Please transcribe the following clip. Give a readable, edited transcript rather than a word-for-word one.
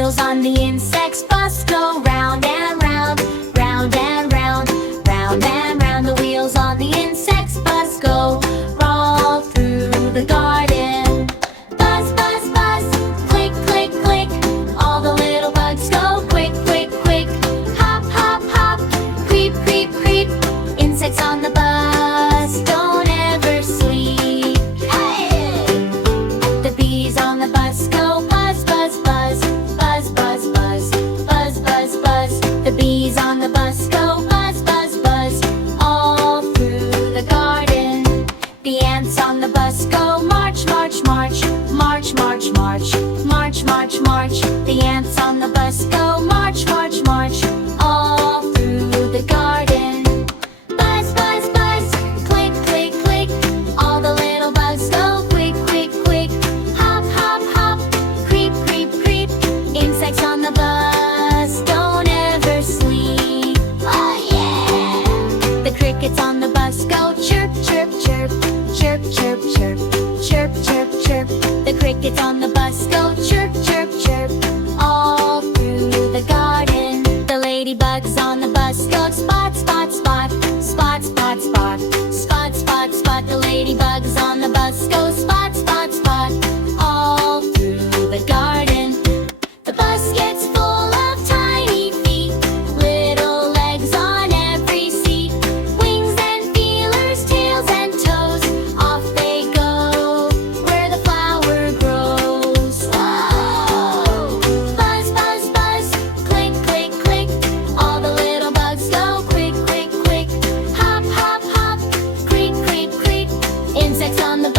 wheels on the insect's bus go round and round, round and round, round and round. The wheels on the insect's bus go all through the garden. Buzz, buzz, buzz, click, click, click. All the little bugs go quick, quick, quick. Hop, hop, hop, creep, creep, creep. Insects on the bus don't ever sleep. Hey! The bees on the bus go buzz, buzz, buzz, buzz, buzz, buzz, buzz, buzz, buzz. The bees on the bus go buzz, buzz, buzz, all through the garden. The ants on the bus go march, march, march, march, march, march, march, march, march. The ants on the bus go march, march, march, all through the garden. Buzz, buzz, buzz, click, click, click. All the little bugs go quick, quick, quick. Hop, hop, hop, creep, creep, creep. Insects on the bus don't ever sleep. Oh yeah! The crickets on the bus go chirp, chirp, chirp, chirp, chirp, chirp, chirp, chirp, chirp. The crickets on the bus go chirp, chirp, chirp, all through the garden. The ladybugs on the bus go spot, spot, spot, spot, spot, spot, spot, spot, spot. The ladybugs on the bus go spot, spot, spot, all through the garden. The bus gets full of tiny feet, little legs on every seat, wings and feelers, tails and toes. Off they go where the flower grows. Whoa! Buzz, buzz, buzz, click, click, click. All the little bugs go quick, quick, quick. Hop, hop, hop, creep, creep, creep. Insects on the